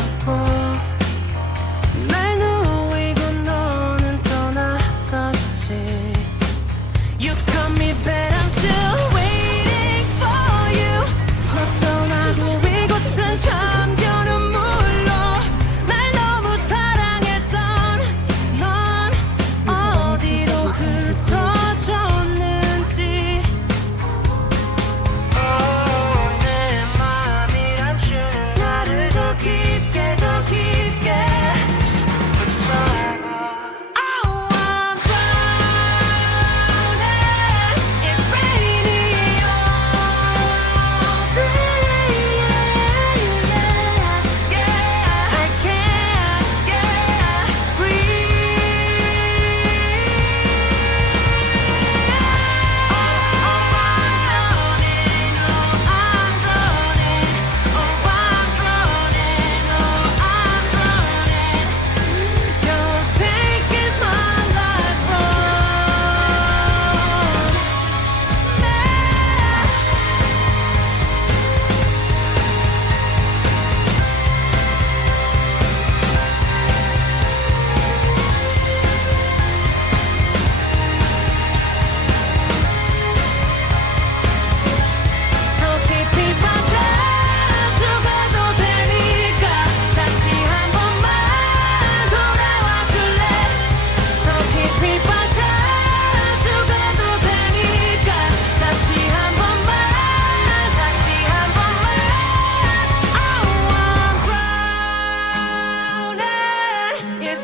싶어.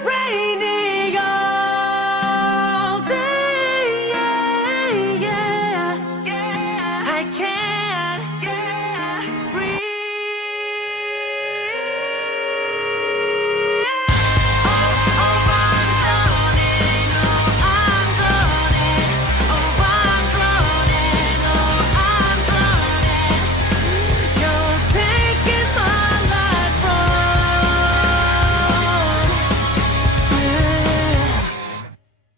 raining.